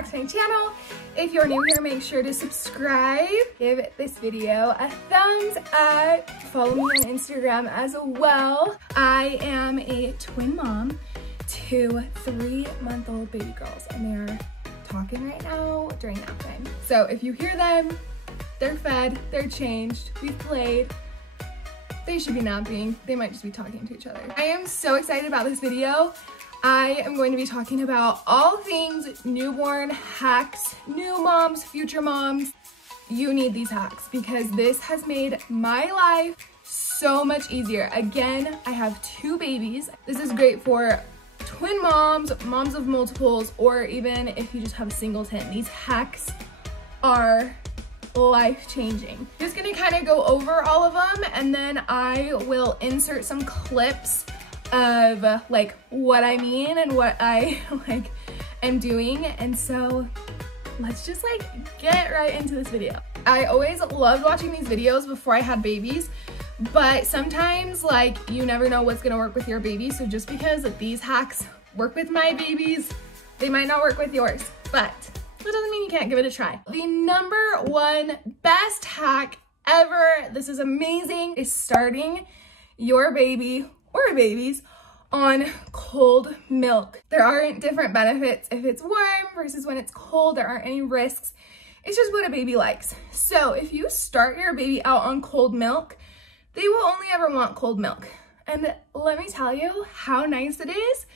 back to my channel. If you're new here, make sure to subscribe. Give this video a thumbs up. Follow me on Instagram as well. I am a twin mom to 3-month-old baby girls, and they're talking right now during nap time. So if you hear them, they're fed, they're changed, we've played. They should be napping. They might just be talking to each other. I am so excited about this video. I am going to be talking about all things newborn hacks, new moms, future moms. You need these hacks because this has made my life so much easier. Again, I have 2 babies. This is great for twin moms, moms of multiples, or even if you just have a singleton. These hacks are life-changing. Just gonna kind of go over all of them, and then I will insert some clips of like what I mean and what I like am doing. And so let's just like get right into this video. I always loved watching these videos before I had babies, but sometimes like you never know what's gonna work with your baby. So just because these hacks work with my babies, they might not work with yours, but that doesn't mean you can't give it a try. The #1 best hack ever, this is amazing, is starting your baby or babies on cold milk. There aren't different benefits if it's warm versus when it's cold. There aren't any risks. It's just what a baby likes. So if you start your baby out on cold milk, they will only ever want cold milk. And let me tell you how nice it is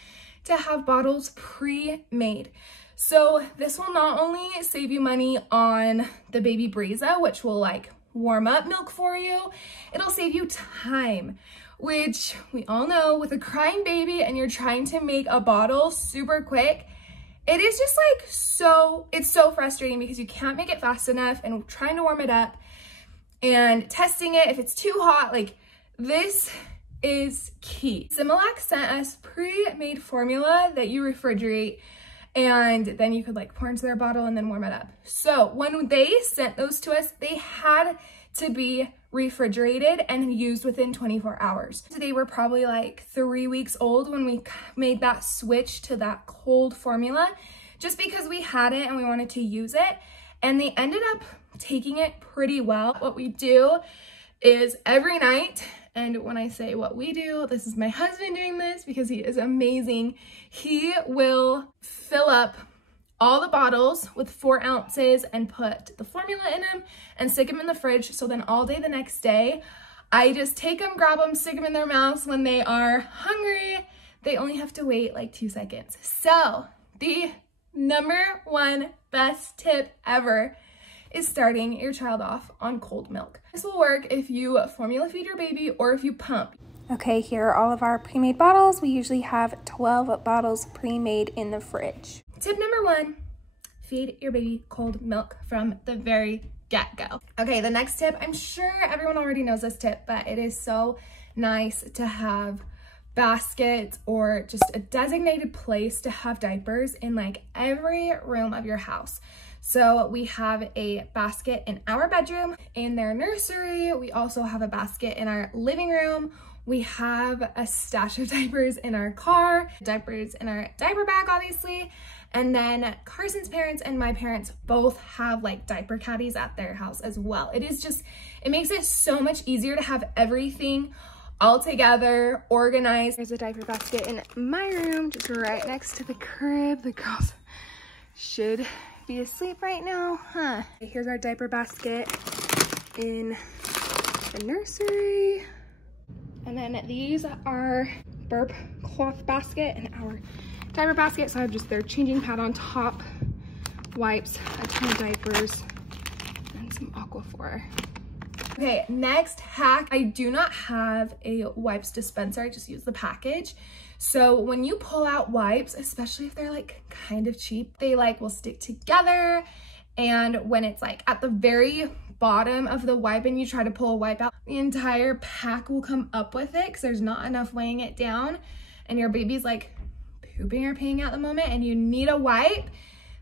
to have bottles pre-made. So this will not only save you money on the baby Breza, which will like warm up milk for you, it'll save you time, which we all know with a crying baby and you're trying to make a bottle super quick, it is just like it's so frustrating because you can't make it fast enough and trying to warm it up and testing it if it's too hot. Like, this is key. Similac sent us pre-made formula that you refrigerate, and then you could like pour into their bottle and then warm it up. So when they sent those to us, they had to be refrigerated and used within 24 hours. So they were probably like 3 weeks old when we made that switch to that cold formula, just because we had it and we wanted to use it. And they ended up taking it pretty well. What we do is every night, and when I say what we do, this is my husband doing this because he is amazing. He will fill up all the bottles with 4 ounces and put the formula in them and stick them in the fridge. So then all day the next day, I just take them, grab them, stick them in their mouths when they are hungry. They only have to wait like 2 seconds. So the #1 best tip ever is starting your child off on cold milk. This will work if you formula feed your baby or if you pump. Okay, here are all of our pre-made bottles. We usually have 12 bottles pre-made in the fridge. Tip #1, feed your baby cold milk from the very get-go. Okay, the next tip, I'm sure everyone already knows this tip, but it is so nice to have baskets or just a designated place to have diapers in like every room of your house. So we have a basket in our bedroom, in their nursery. We also have a basket in our living room. We have a stash of diapers in our car, diapers in our diaper bag, obviously. And then Carson's parents and my parents both have like diaper caddies at their house as well. It makes it so much easier to have everything all together, organized. There's a diaper basket in my room, just right next to the crib. The girls should be asleep right now, huh? Here's our diaper basket in the nursery. And then these are BURP cloth basket and our diaper basket. So I have just their changing pad on top, wipes, a ton of diapers, and some AQUAPHOR. Okay, next hack. I do not have a wipes dispenser. I just use the package. So when you pull out wipes, especially if they're like kind of cheap, they like will stick together. And when it's like at the very bottom of the wipe and you try to pull a wipe out, the entire pack will come up with it because there's not enough weighing it down. And your baby's like pooping or peeing at the moment and you need a wipe.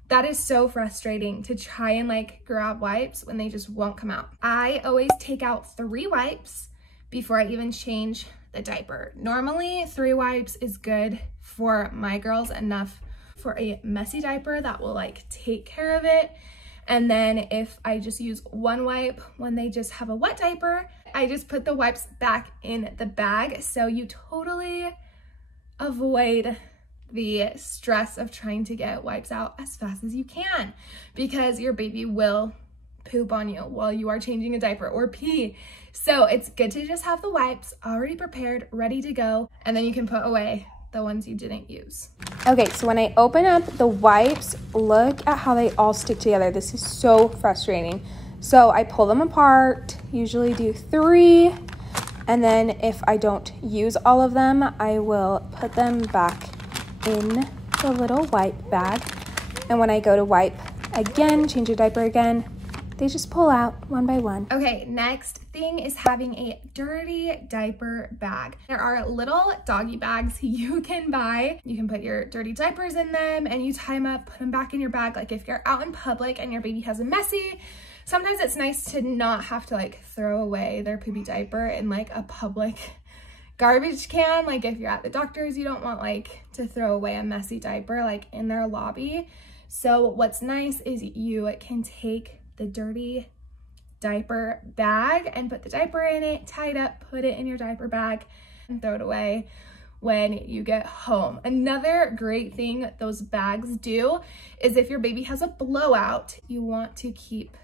That is so frustrating to try and like grab wipes when they just won't come out. I always take out 3 wipes before I even change the diaper. Normally 3 wipes is good for my girls, enough for a messy diaper that will like take care of it. And then if I just use one wipe when they just have a wet diaper, I just put the wipes back in the bag. So you totally avoid the stress of trying to get wipes out as fast as you can, because your baby will poop on you while you are changing a diaper or pee. So it's good to just have the wipes already prepared, ready to go, and then you can put away the ones you didn't use. Okay, so when I open up the wipes, look at how they all stick together. This is so frustrating. So I pull them apart, usually do 3, and then if I don't use all of them, I will put them back in the little wipe bag. And when I go to wipe again, change a diaper again, they just pull out one by one. Okay, next thing is having a dirty diaper bag. There are little doggy bags you can buy. You can put your dirty diapers in them and you tie them up, put them back in your bag. Like if you're out in public and your baby has a messy, sometimes it's nice to not have to like throw away their poopy diaper in like a public garbage can. Like if you're at the doctor's, you don't want like to throw away a messy diaper like in their lobby. So what's nice is you can take the dirty diaper bag and put the diaper in it, tie it up, put it in your diaper bag, and throw it away when you get home. Another great thing those bags do is if your baby has a blowout, you want to keep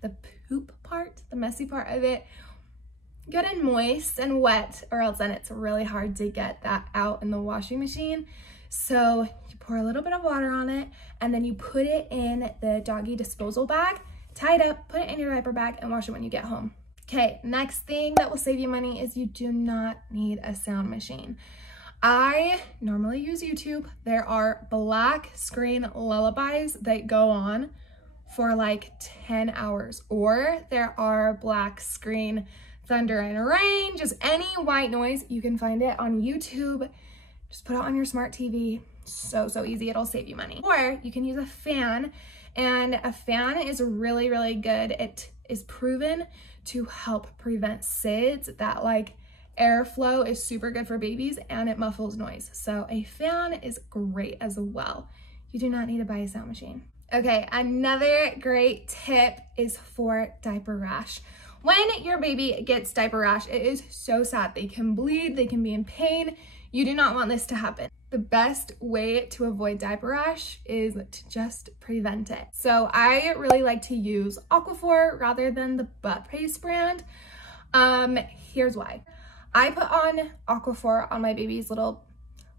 the poop part, the messy part of it, good and moist and wet, or else then it's really hard to get that out in the washing machine. So you pour a little bit of water on it and then you put it in the doggy disposal bag, tie it up, put it in your diaper bag, and wash it when you get home. Okay, next thing that will save you money is you do not need a sound machine. I normally use YouTube. There are black screen lullabies that go on for like 10 hours, or there are black screen thunder and rain, just any white noise. You can find it on YouTube. Just put it on your smart TV. So easy, it'll save you money. Or you can use a fan, and a fan is really, really good. It is proven to help prevent SIDS. That like airflow is super good for babies and it muffles noise. So a fan is great as well. You do not need to buy a sound machine. Okay, another great tip is for diaper rash. When your baby gets diaper rash, it is so sad. They can bleed, they can be in pain. You do not want this to happen. The best way to avoid diaper rash is to just prevent it. So I really like to use AQUAPHOR rather than the butt paste brand. Here's why. I put on AQUAPHOR on my baby's little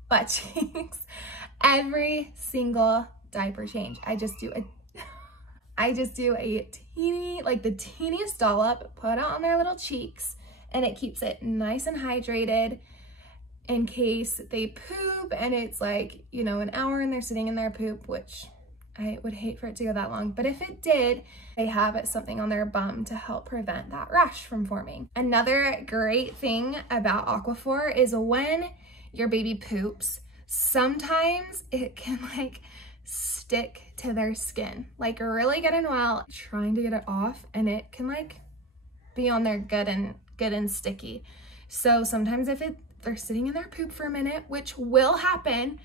butt cheeks every single diaper change. I just do a teeny, like the teeniest dollop, put it on their little cheeks, and it keeps it nice and hydrated in case they poop and it's like, you know, an hour and they're sitting in their poop, which I would hate for it to go that long. But if it did, they have something on their bum to help prevent that rash from forming. Another great thing about AQUAPHOR is when your baby poops, sometimes it can like stick to their skin, like really good and well, trying to get it off, and it can like be on there good and sticky. So sometimes if they're sitting in their poop for a minute, which will happen,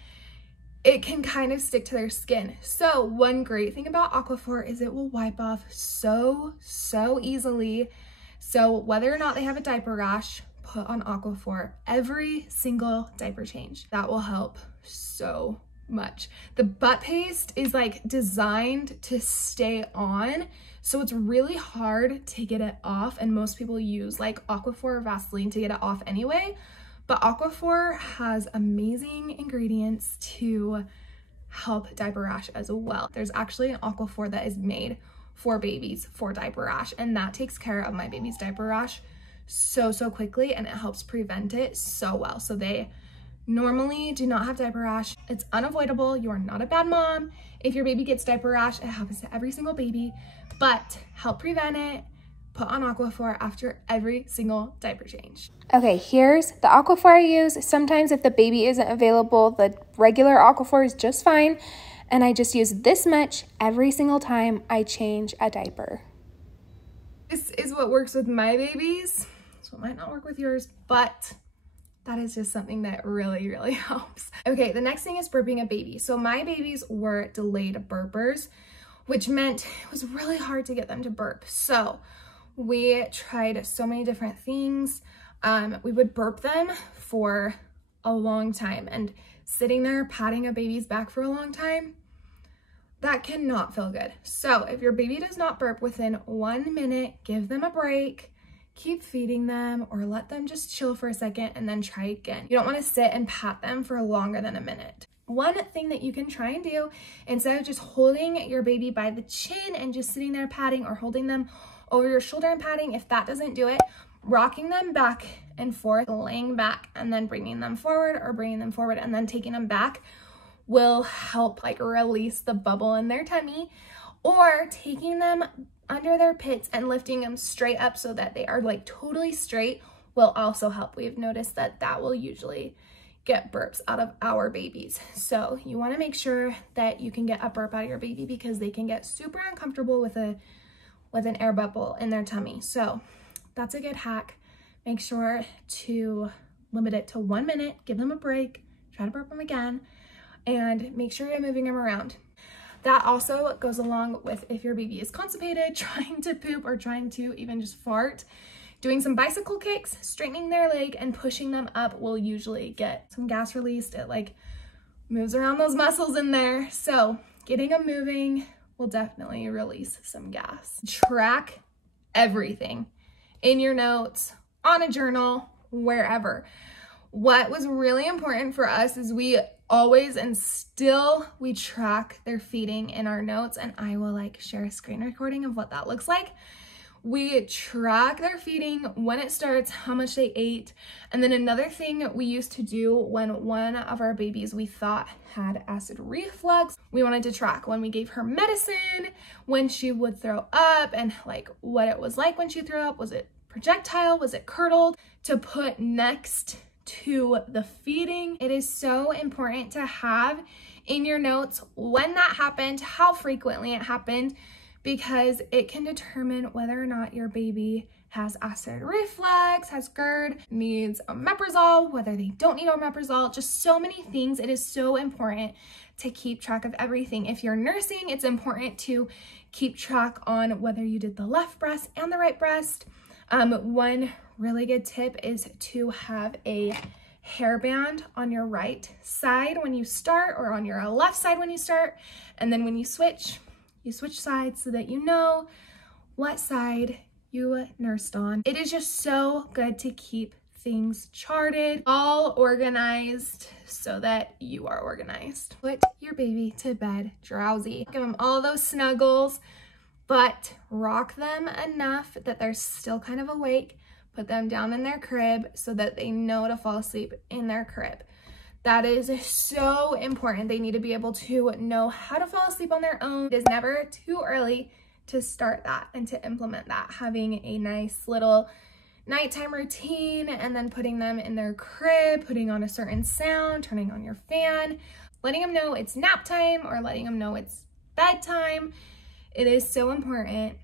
it can kind of stick to their skin. So one great thing about AQUAPHOR is it will wipe off so easily. So whether or not they have a diaper rash, put on AQUAPHOR every single diaper change. That will help so much. The butt paste is like designed to stay on, so it's really hard to get it off, and most people use like AQUAPHOR or Vaseline to get it off anyway. But AQUAPHOR has amazing ingredients to help diaper rash as well. There's actually an AQUAPHOR that is made for babies for diaper rash, and that takes care of my baby's diaper rash so quickly, and it helps prevent it so well. So they normally do not have diaper rash. It's unavoidable. You are not a bad mom. If your baby gets diaper rash, it happens to every single baby, but help prevent it. Put on AQUAPHOR after every single diaper change. Okay, here's the AQUAPHOR I use. Sometimes if the baby isn't available, the regular AQUAPHOR is just fine. And I just use this much every single time I change a diaper. This is what works with my babies. So it might not work with yours, but that is just something that really, really helps. Okay, the next thing is burping a baby. So my babies were delayed burpers, which meant it was really hard to get them to burp. So we tried so many different things. We would burp them for a long time, and sitting there patting a baby's back for a long time, that cannot feel good. So if your baby does not burp within 1 minute, give them a break, keep feeding them, or let them just chill for a second and then try again. You don't want to sit and pat them for longer than a minute. One thing that you can try and do, instead of just holding your baby by the chin and just sitting there patting, or holding them over your shoulder and patting, if that doesn't do it, rocking them back and forth, laying back and then bringing them forward, or bringing them forward and then taking them back, will help like release the bubble in their tummy. Or taking them under their pits and lifting them straight up so that they are like totally straight will also help. We've noticed that that will usually get burps out of our babies. So you want to make sure that you can get a burp out of your baby, because they can get super uncomfortable with an air bubble in their tummy. So that's a good hack. Make sure to limit it to 1 minute, give them a break, try to burp them again, and make sure you're moving them around. That also goes along with if your baby is constipated, trying to poop, or trying to even just fart. Doing some bicycle kicks, straightening their leg and pushing them up will usually get some gas released. It like moves around those muscles in there. So getting them moving will definitely release some gas. Track everything in your notes, on a journal, wherever. What was really important for us is we always, and still, we track their feeding in our notes, and I will like share a screen recording of what that looks like. We track their feeding, when it starts, how much they ate. And then another thing we used to do when one of our babies we thought had acid reflux, we wanted to track when we gave her medicine, when she would throw up, and like what it was like when she threw up. Was it projectile? Was it curdled? To put next to the feeding. It is so important to have in your notes when that happened, how frequently it happened, because it can determine whether or not your baby has acid reflux, has GERD, needs omeprazole, whether they don't need omeprazole, just so many things. It is so important to keep track of everything. If you're nursing, it's important to keep track on whether you did the left breast and the right breast. One really good tip is to have a hairband on your right side when you start, or on your left side when you start, and then when you switch sides so that you know what side you nursed on. It is just so good to keep things charted, all organized, so that you are organized. Put your baby to bed drowsy. Give them all those snuggles, but rock them enough that they're still kind of awake. Put them down in their crib so that they know to fall asleep in their crib. That is so important. They need to be able to know how to fall asleep on their own. It is never too early to start that and to implement that. Having a nice little nighttime routine, and then putting them in their crib, putting on a certain sound, turning on your fan, letting them know it's nap time, or letting them know it's bedtime. It is so important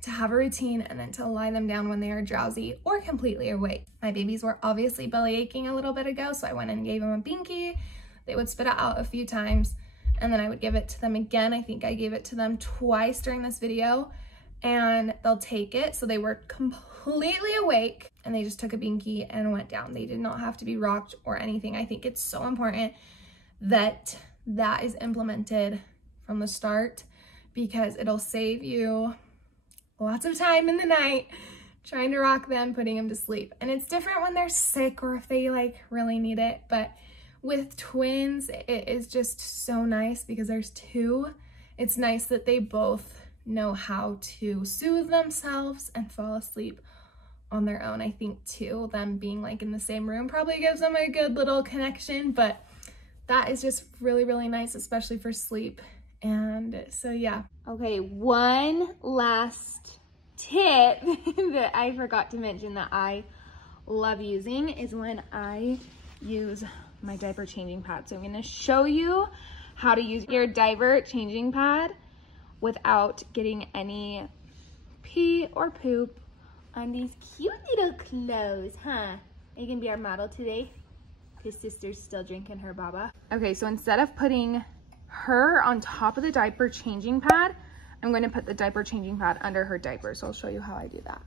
to have a routine, and then to lie them down when they are drowsy or completely awake. My babies were obviously belly aching a little bit ago, so I went and gave them a binky. They would spit it out a few times, and then I would give it to them again. I think I gave it to them twice during this video, and they'll take it. So they were completely awake, and they just took a binky and went down. They did not have to be rocked or anything. I think it's so important that that is implemented from the start, because it'll save you lots of time in the night trying to rock them, putting them to sleep. And it's different when they're sick, or if they like really need it. But with twins, it is just so nice because there's two. It's nice that they both know how to soothe themselves and fall asleep on their own. I think too, them being like in the same room probably gives them a good little connection, but that is just really, really nice, especially for sleep. And so yeah. Okay, one last tip that I forgot to mention that I love using is when I use my diaper changing pad. So I'm gonna show you how to use your diaper changing pad without getting any pee or poop on these cute little clothes, huh? you can be our model today. His sister's still drinking her baba. Okay, so instead of putting her on top of the diaper changing pad, I'm going to put the diaper changing pad under her diaper. So I'll show you how I do that.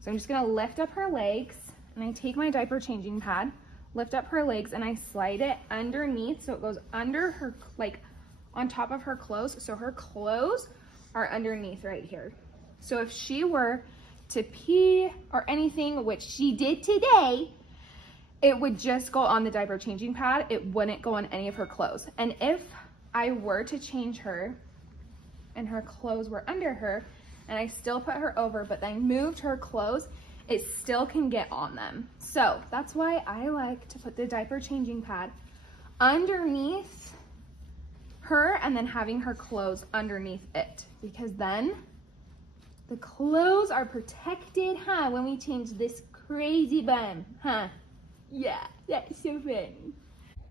So I'm just going to lift up her legs, and I take my diaper changing pad, lift up her legs, and I slide it underneath so it goes under her, like on top of her clothes. So her clothes are underneath right here. So if she were to pee or anything, which she did today, it would just go on the diaper changing pad. It wouldn't go on any of her clothes. And if I were to change her and her clothes were under her and I still put her over, but then moved her clothes, it still can get on them. So that's why I like to put the diaper changing pad underneath her and then having her clothes underneath it, because then the clothes are protected, huh? When we change this crazy bum, huh? Yeah, that's so fun.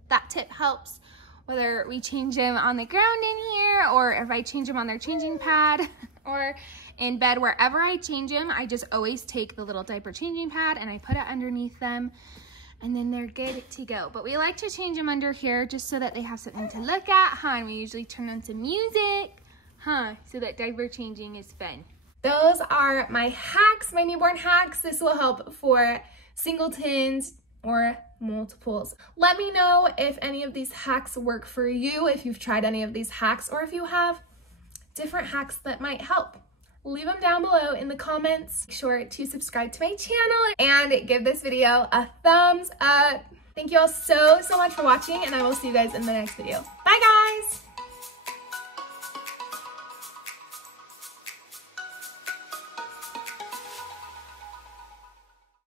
That tip helps whether we change them on the ground in here, or if I change them on their changing pad, or in bed. Wherever I change them, I just always take the little diaper changing pad and I put it underneath them, and then they're good to go. But we like to change them under here just so that they have something to look at, huh? And we usually turn on some music, huh? So that diaper changing is fun. Those are my hacks, my newborn hacks. This will help for singletons or multiples. Let me know if any of these hacks work for you, if you've tried any of these hacks, or if you have different hacks that might help. Leave them down below in the comments. Make sure to subscribe to my channel and give this video a thumbs up. Thank you all so much for watching, and I will see you guys in the next video. Bye guys!